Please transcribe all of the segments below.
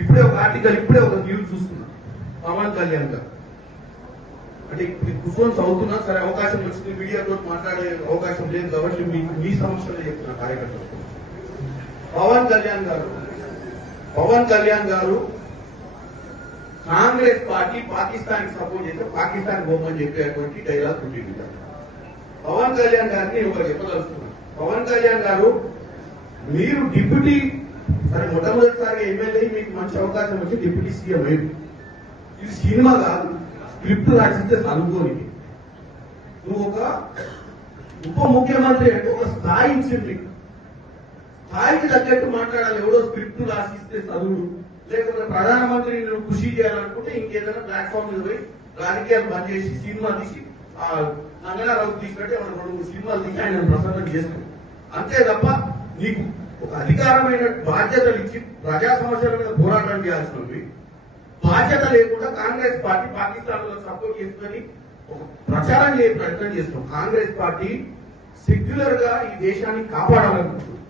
ఇప్పుడే ఒక ఆర్టికల్ ఇప్పుడే ఒక న్యూస్ చూస్తున్నా పవన్ కళ్యాణ్ గారు అంటే కూర్చొని చదువుతున్నా సరే అవకాశం వచ్చింది మీడియాతో మాట్లాడే అవకాశం లేదు కాబట్టి మీకు మీ సమస్యలే చెప్తున్నా కార్యకర్తలు పవన్ కళ్యాణ్ గారు కాంగ్రెస్ పార్టీ పాకిస్తాన్ సపోర్ట్ చేస్తే పాకిస్తాన్ పోమని చెప్పేటువంటి డైలాగ్ ఉంటుంది. పవన్ కళ్యాణ్ గారిని ఒకరు చెప్పదలుచుకున్నాను. పవన్ కళ్యాణ్ గారు మీరు డిప్యూటీ సరే మొట్టమొదటిసారిగా ఎమ్మెల్యే మీకు మంచి అవకాశం వచ్చి డిప్యూటీ సీఎం అయ్యింది. ఇది సినిమా కాదు, స్క్రిప్ట్ రాసిస్తే చదువుకోని నువ్వు ఒక ఉప ముఖ్యమంత్రి అంటే ఒక స్థాయి ఇచ్చింది, స్థాయికి తగ్గట్టు మాట్లాడాలి. ఎవడో స్క్రిప్ట్ రాసిస్తే చదువుడు, లేకపోతే ప్రధానమంత్రిని నువ్వు కృషి చేయాలనుకుంటే ఇంకేదైనా ప్లాట్ఫామ్ మీద పోయి రాజకీయాలు బంద్ చేసి సినిమా తీసి నంగనారావు తీసినట్టే మనం 2-3 సినిమాలు తీసి ఆయన ప్రసన్నం చేస్తాం అంతే తప్ప నీకు ఒక అధికారమైన బాధ్యతలు ఇచ్చి ప్రజా సమస్యల మీద పోరాటం చేయాల్సినవి బాధ్యత లేకుండా కాంగ్రెస్ పార్టీ పాకిస్తాన్ లో సపోర్ట్ చేసుకుని ఒక ప్రచారం చేసే ప్రయత్నం చేస్తాం. కాంగ్రెస్ పార్టీ సెక్యులర్ గా ఈ దేశాన్ని కాపాడాలనుకుంటుంది.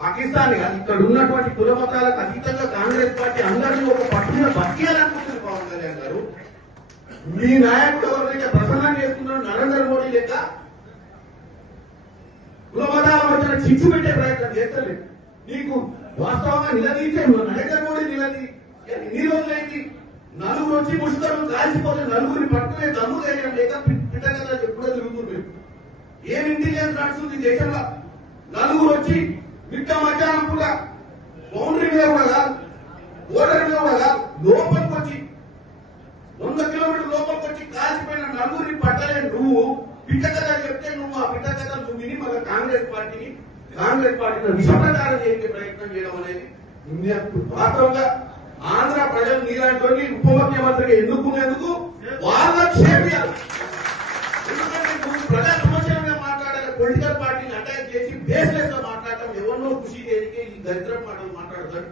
పాకిస్తాన్ ఇక్కడ ఉన్నటువంటి కుల మతాలకు అతీతంగా కాంగ్రెస్ పార్టీ అందరినీ ఒక పట్టున బతికేయాలనుకుంటుంది. పవన్ కళ్యాణ్ గారు మీ నాయకుడు ఎవరైతే ప్రసన్నం చేస్తున్నారో నరేంద్ర మోడీ లెక్క కుల మతాల మధ్యన చిచ్చు పెట్టే ప్రయత్నం చేస్తలేదు. నీకు వాస్తవంగా నిలదీసే నరేంద్ర మోడీ ఎన్ని రోజులైంది? నలుగురు వచ్చి ముష్కరులు కాల్చిపోతే నలుగురిని పట్టుకునే దమ్ము ధైర్యం లేక పిట్టగదా ఎప్పుడో తిరుగుతుంది. ఏం ఇంటెలిజెన్స్ నడుస్తుంది దేశంలో? నలుగురు వచ్చి మిట్ట మధ్యాహ్నం కూడా బౌండరీ మీద కూడా కాదు, బోర్డర్ మీద కూడా కాదు, లోపలికి వచ్చి 100 కిలోమీటర్ల లోపలికి వచ్చి కాల్చిపోయిన నలుగురిని పట్టలే నువ్వు పిట్టకథ చెప్తే నువ్వు ఆ పిట్టకథ నువ్వు విని మళ్ళీ కాంగ్రెస్ పార్టీని విషప్రచారం చేసే ప్రయత్నం చేయడం అనేది వాస్తవంగా ఆంధ్ర ప్రజలు నీలాంటి ఉప ముఖ్యమంత్రిగా ఎన్నుకునేందుకు వాళ్ళ క్షేమ్యాలు. ఎందుకంటే నువ్వు ప్రజా సమస్యల మీద మాట్లాడాలి, పొలిటికల్ పార్టీని అటాక్ చేసి బేస్లెస్ గా మాట్లాడటం ఎవరినో కృషి చేయడానికి ఈ దరిద్రం మాటలు మాట్లాడతాడు.